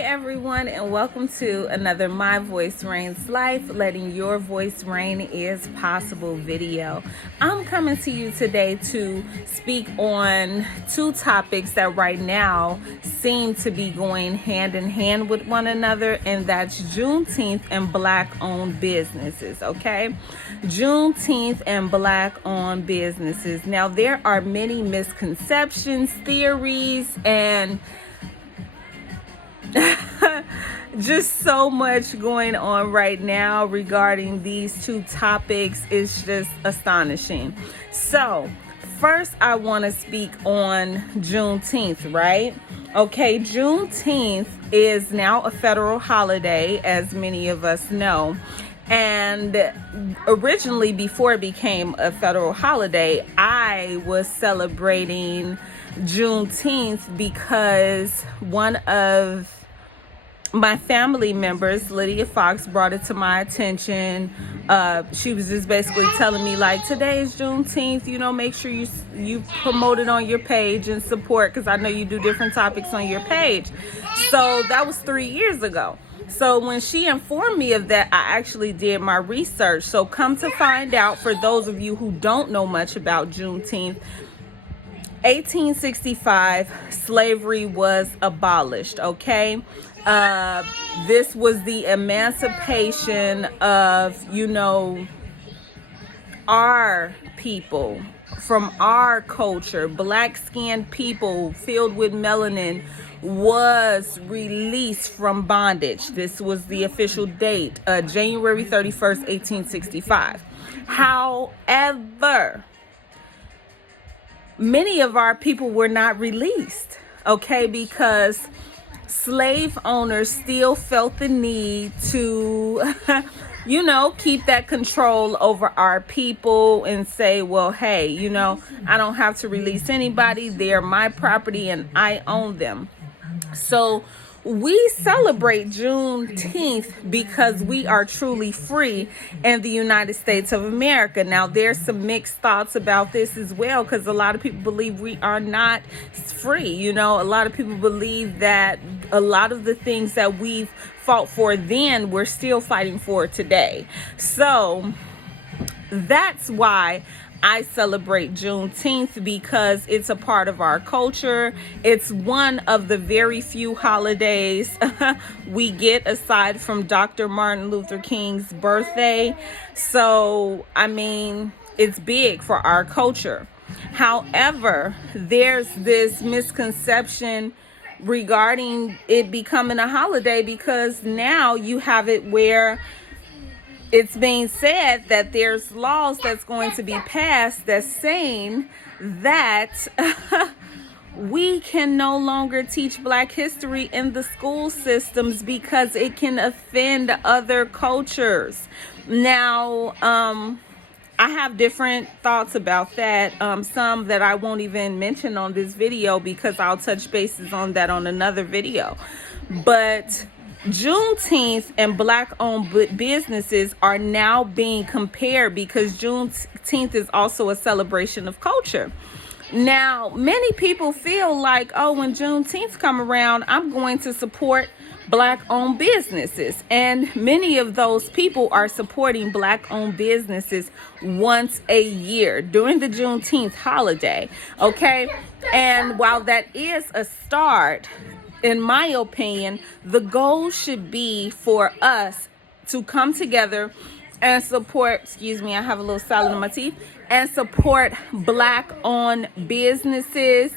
everyone, and welcome to another My Voice Reigns Life, letting your voice reign is possible video. I'm coming to you today to speak on two topics that right now seem to be going hand in hand with one another, and that's Juneteenth and Black-owned businesses, okay? Juneteenth and Black-owned businesses. Now, there are many misconceptions, theories, and just so much going on right now regarding these two topics. It's just astonishing. So first, I want to speak on Juneteenth, right? Okay, Juneteenth is now a federal holiday, as many of us know. And originally, before it became a federal holiday, I was celebrating Juneteenth because one of my family members, Lydia Fox, brought it to my attention. She was just basically telling me, like, today is Juneteenth, make sure you promote it on your page and support, because I know you do different topics on your page. So that was 3 years ago. So when she informed me of that, I actually did my research. So come to find out, for those of you who don't know much about Juneteenth, 1865, slavery was abolished, okay? This was the emancipation of, our people, from our culture. Black-skinned people filled with melanin was released from bondage. This was the official date, January 31st, 1865. However, many of our people were not released, okay, because slave owners still felt the need to, keep that control over our people and say, well, hey, I don't have to release anybody. They're my property and I own them. So we celebrate Juneteenth because we are truly free in the United States of America. Now, there's some mixed thoughts about this as well, because a lot of people believe we are not free. A lot of people believe that a lot of the things that we've fought for then, we're still fighting for today. So that's why I celebrate Juneteenth, because it's a part of our culture. It's one of the very few holidays we get aside from Dr. Martin Luther King's birthday. So, it's big for our culture. However, there's this misconception regarding it becoming a holiday, because now you have it where it's being said that there's laws that's going to be passed that's saying that we can no longer teach Black history in the school systems because it can offend other cultures. Now, I have different thoughts about that, some that I won't even mention on this video because I'll touch bases on that on another video. But Juneteenth and Black-owned businesses are now being compared because Juneteenth is also a celebration of culture. Now, many people feel like, when Juneteenth come around, I'm going to support Black-owned businesses. And many of those people are supporting Black-owned businesses once a year during the Juneteenth holiday, okay? And while that is a start, in my opinion, the goal should be for us to come together and support, I have a little salad in my teeth, and support Black-owned businesses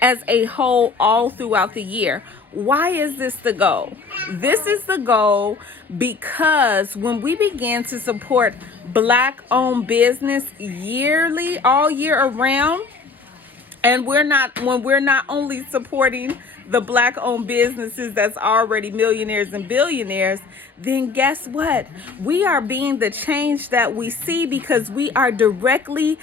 as a whole all throughout the year. Why is this the goal? This is the goal because when we begin to support Black-owned business yearly, all year around, and when we're not only supporting the Black-owned businesses that's already millionaires and billionaires, then guess what? We are being the change that we see because we are directly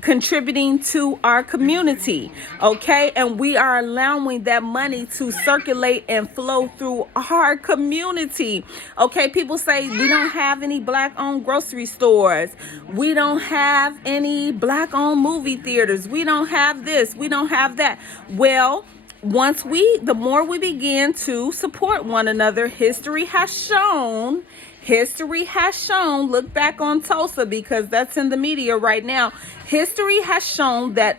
contributing to our community, okay? And we are allowing that money to circulate and flow through our community, okay? People say we don't have any Black-owned grocery stores. We don't have any Black-owned movie theaters. We don't have this. We don't have that. Well, the more we begin to support one another, history has shown, look back on Tulsa because that's in the media right now. History has shown that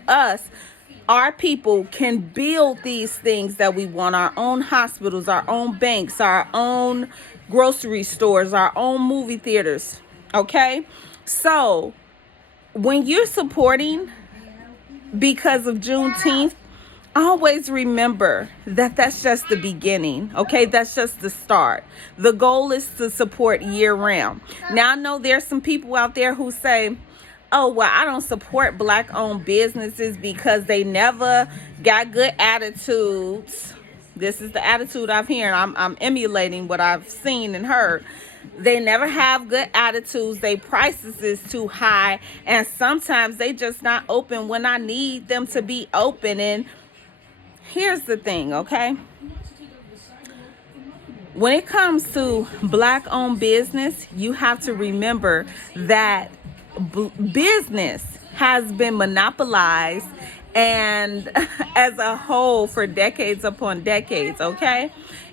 our people can build these things that we want, our own hospitals, our own banks, our own grocery stores, our own movie theaters. Okay? So when you're supporting because of Juneteenth, always remember that that's just the beginning. Okay? That's just the start. The goal is to support year round. Now, I know there's some people out there who say, oh, well, I don't support Black-owned businesses because they never got good attitudes. This is the attitude I've heard. I'm emulating what I've seen and heard. They never have good attitudes. Their prices is too high. And sometimes they just not open when I need them to be open. And here's the thing, okay? When it comes to Black-owned business, you have to remember that business has been monopolized and as a whole for decades upon decades, okay?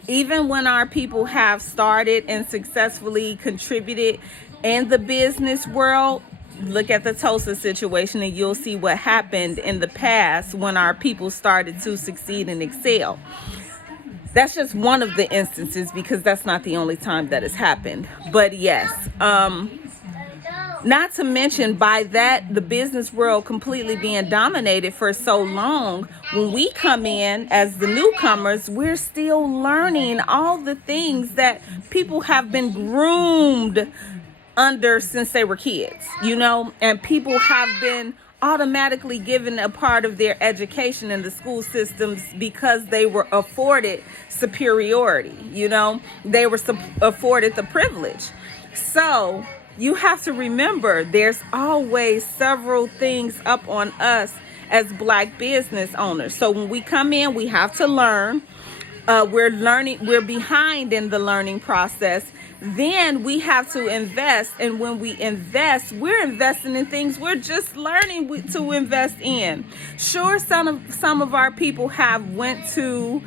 Even when our people have started and successfully contributed in the business world, look at the Tulsa situation and you'll see what happened in the past when our people started to succeed and excel. That's just one of the instances because that's not the only time that has happened. But yes, not to mention by that, the business world completely being dominated for so long, when we come in as the newcomers, we're still learning all the things that people have been groomed under since they were kids, and people have been automatically given a part of their education in the school systems because they were afforded superiority, they were afforded the privilege. So you have to remember there's always several things up on us as Black business owners. So when we come in, we have to learn. We're behind in the learning process. Then we have to invest. And when we invest, we're investing in things we're just learning to invest in. Sure, some of our people have went to,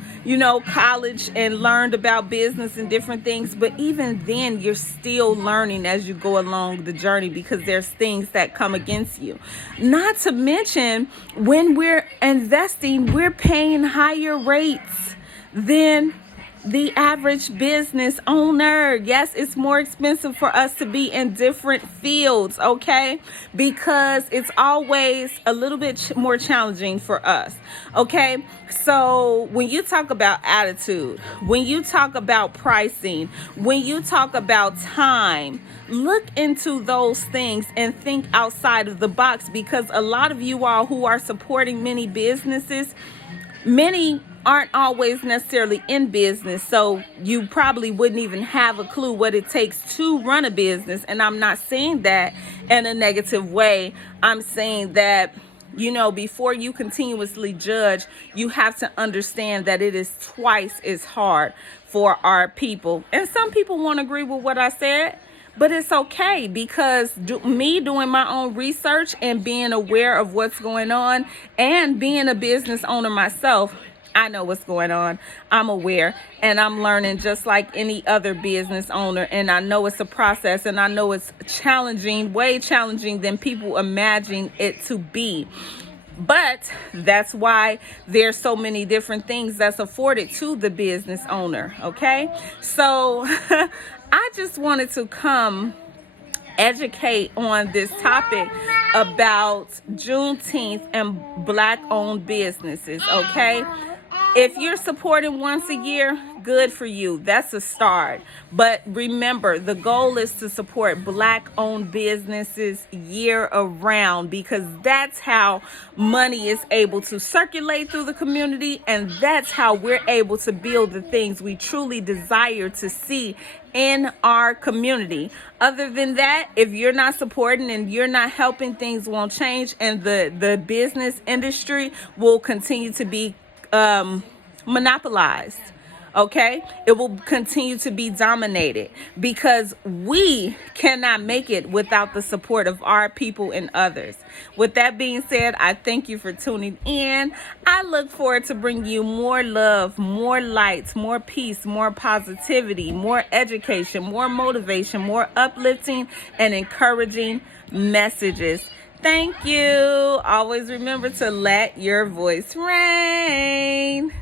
college and learned about business and different things. But even then, you're still learning as you go along the journey because there's things that come against you. Not to mention, when we're investing, we're paying higher rates than the average business owner. Yes, it's more expensive for us to be in different fields, okay? Because it's always a little bit more challenging for us, okay? So when you talk about attitude, when you talk about pricing, when you talk about time, look into those things and think outside of the box, because a lot of you all who are supporting many businesses, many aren't always necessarily in business, so you probably wouldn't even have a clue what it takes to run a business. And I'm not saying that in a negative way. I'm saying that, before you continuously judge, you have to understand that it is twice as hard for our people. And some people won't agree with what I said, but it's okay, because me doing my own research and being aware of what's going on and being a business owner myself, I know what's going on. I'm aware and I'm learning just like any other business owner. And I know it's a process, and I know it's challenging, way challenging than people imagine it to be. But that's why there's so many different things that's afforded to the business owner. Okay. So I just wanted to come educate on this topic about Juneteenth and Black-owned businesses, okay? If you're supporting once a year, good for you. That's a start. But remember, the goal is to support Black-owned businesses year around, because that's how money is able to circulate through the community, and that's how we're able to build the things we truly desire to see in our community. Other than that, if you're not supporting and you're not helping, things won't change, and the business industry will continue to be monopolized. Okay, it will continue to be dominated because we cannot make it without the support of our people and others. With that being said, I thank you for tuning in. I look forward to bringing you more love, more lights, more peace, more positivity, more education, more motivation, more uplifting and encouraging messages. Thank you. Always remember to let your voice reign.